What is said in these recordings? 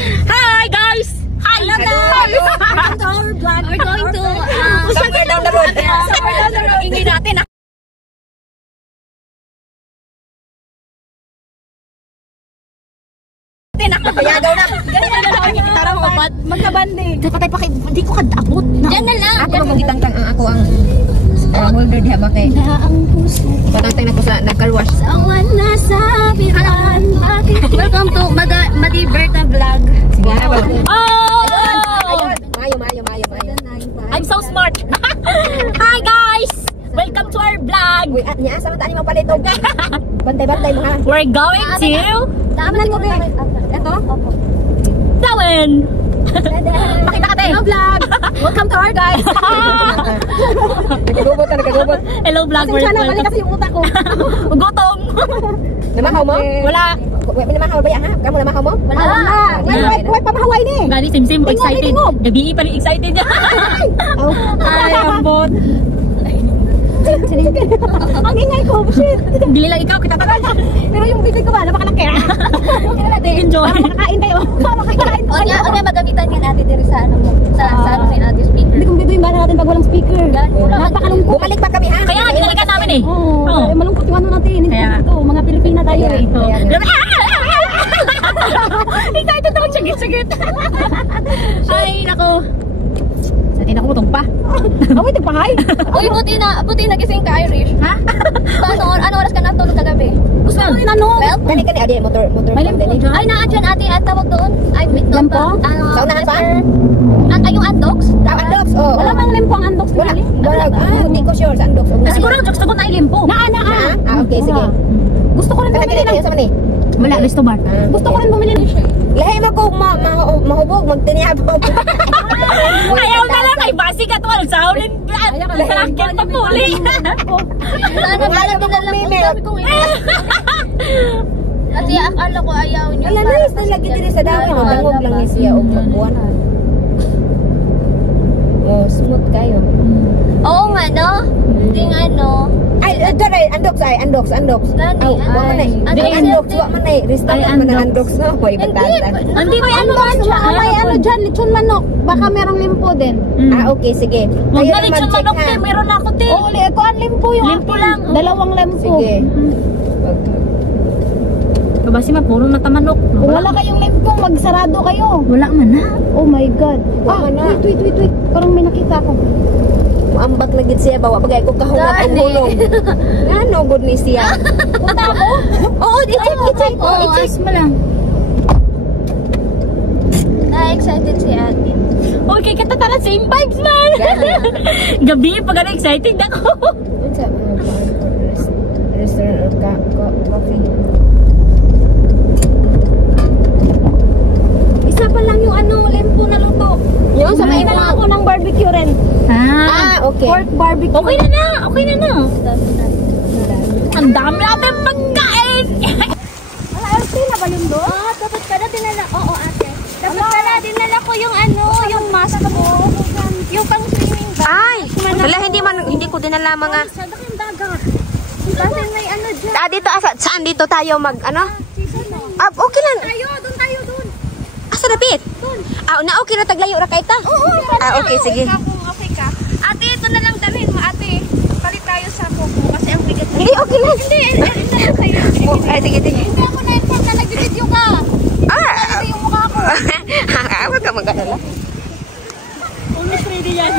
Hi guys! Hi guys! Welcome to our vlog. We're going to somewhere down the road. Somewhere down the road. Ingay natin. Payagaw na. Ganyan na lang yung gitara mo. Magkabanding. Dapat ay pakit. Hindi ko kadabot. Diyan na lang. Ako magitang ang ako ang holder diha ba kay. Ang puso. Patantay na ko sa nagcar-wash. Awan na sabihan. Welcome to Madi Berta Vlog. Sige. Oh! Mayo. I'm so smart. Hi guys! Welcome to our vlog. Uy, at niya sa taan mo palitog. Bantay mga. We're going to Daman mo ba? Ito? Tawan. Pakita ka tayo. Vlog. Welcome to our guys. Nagagubot. Hello vlog. Kasi sana balik kasi yung utak ko. Gutom. Namahaw mo? Wala. May namahaw ba yan ha? Kamu namahaw mo? Wala. Wait, papahaway ni. Gani sim excited. Gabi pa rin excited niya. Ay, ambot. Ang ingay ko, shit. Dili lang ikaw kita tagal. Pero yung bibig ko ba, napakalaki. Enjoy. Makakain tayo. Makakain. O niya magamitan yan natin diri sa ano mo, sa ano ni Ate speaker. Hindi kong bibigyan ba natin pag walang speaker. Napakalungkot. Bumalik pa kami ha? Kaya nga binalikan namin eh. Oo. Malungkot yung ano natin. Hindi ito. Mga Pilipina tayo eh. Excited ako, sagit. Ay, nako. Sa tina ko mutong pa. Awit, pahay. Uy, buti na gising ka Irish. Ha? Ano oras ka natulog kagabi? Gusto ko rin ano. Kani adi motor May limpo dyan. Ay, naadyan ate at tawag doon. Ay, Lampo? Sa unahan pa? Ay, yung andox? Andox, oh. Wala bang limpo ang unbox Wala. nila? Hindi ko sure sa Andox. Siguro, jokes ko tayo limpo. Okay, sige. Gusto ko rin bumili ng... Sa mani? Wala, resto bar. Gusto ko rin bumili ng... Lahi mo ko mahubog, magtiniyabog. Ayaw na lang kay basi ka to. Sahulin ka. Lakyan pa puli. Sana pala dinala mo. Sabi ko kasi akala ko ayaw niya. Wala na, basta lagi din sa dami. Dangog lang ni siya o magbuwan. Oh, smooth kayo. Oo nga, no? Ting ano. Ay, daray, Andox. Gani, Aw, wa man ay. Andox, wa man ay. Restaurant man ang Andox, no? Hoy, batasan. Hindi ko ano May ano dyan, lechon manok. Baka merong limpo din. Okay, sige. Huwag Kayo na na lechon mag-check manok ha. te. Meron na ako te. Oo, ito ang limpo yung Limpo akin. lang. Dalawang limpo. Sige. Kabasi ma, puro mata manok. Kung wala kayong limpo, magsarado kayo. Wala man na. Oh my God. Wala na. Wait. Parang may nakita ko. Ambak na gid siya bawa bagay ko kahungat ang hulog. Ano good ni siya? Punta ako? Oo, i-check. I-check mo lang. Na-excited si ate. Okay, kita tara same vibes man. Gabi, pag ano excited ako. Unsa restaurant coffee. Isa pa lang yung ano, limpo na luto. Yung sa may Kumain na lang ako ng barbecue rin. okay. Pork barbecue. Okay na na. Ang dami natin pagkain. Wala, LC na ba yun doon? Oo, dapat pala dinala. Oo, ate. Dapat pala dinala ko yung ano, yung mask mo. Yung pang swimming bag. Ay, wala hindi ko dinala mga. Sada kayong dagat. Kasi may ano dyan. Dito saan dito tayo mag ano? Okay lang. Doon tayo. Asa dapit? Okay na taglayo ra kay ta. Okay, sige. Okay ka. Ate, ito na lang dalhin mo, ate. Palit tayo sa kuko kasi ang bigat. Hindi, okay lang. Hindi lang kayo. Sige. Hindi ako na-inform na nag-video ka. Hindi yung mukha ko. Wag ka mag-alala. Almost ready yan.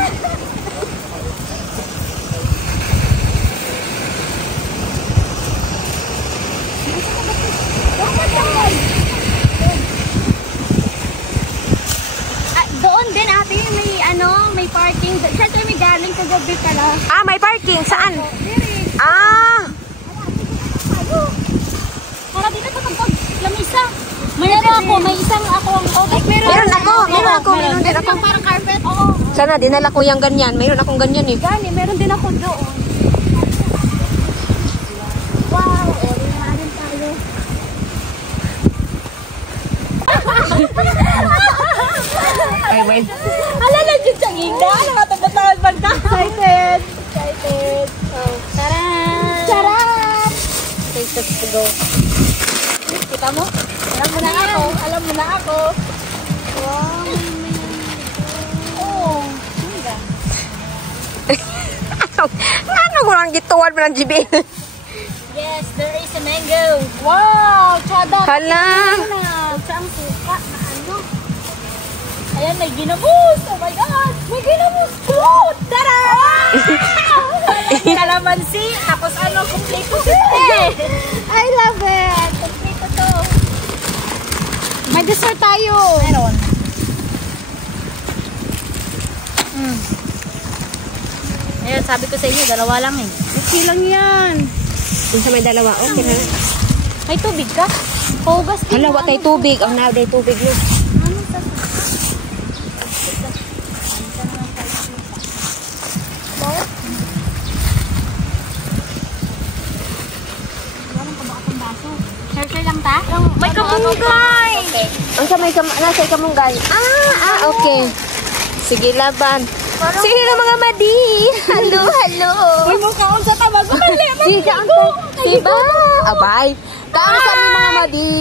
Doon din ate, may parking. Siyempre may galing kagabi pala. May parking saan? Diri. Para dito sa kapag lamisa. May isang ako. Meron din ako. Parang carpet. Oo. Sana dinala ko yung ganyan. Mayroon akong ganyan eh. Gani, meron din ako doon. Wow, rin tayo. Ay, wait. Alala dyan sa gigda. Ano matagatahan man ka? Excited. Taran! Charot! Okay, let's go. Kita mo? Alam mo na ako. Ano ko lang gituan mo ng GB? Yes, there is a mango. Wow, tsada. Hala. Sa ang suka na ano. Ayan, may ginamos. Oh my God. May ginamos. Oh, tara! Kalamansi. Tapos ano, kumpleto I love it. Kompleto to. May dessert tayo. Meron. Ayun, sabi ko sa inyo, dalawa lang eh. Okay lang yan. Yung sa may dalawa, okay na. May tubig ka? Hugas din. Hala, watay tubig. Ang naday tubig no. Ano sa Share lang ta? May kamunggay! Ang sa may nasa kamunggan. Okay. Sige, laban. Sige na mga madi. Hello, hello. Uy, mukhaon sa tabag. Mali, Sige, ang diba? Abay. Kaang sa mga madi.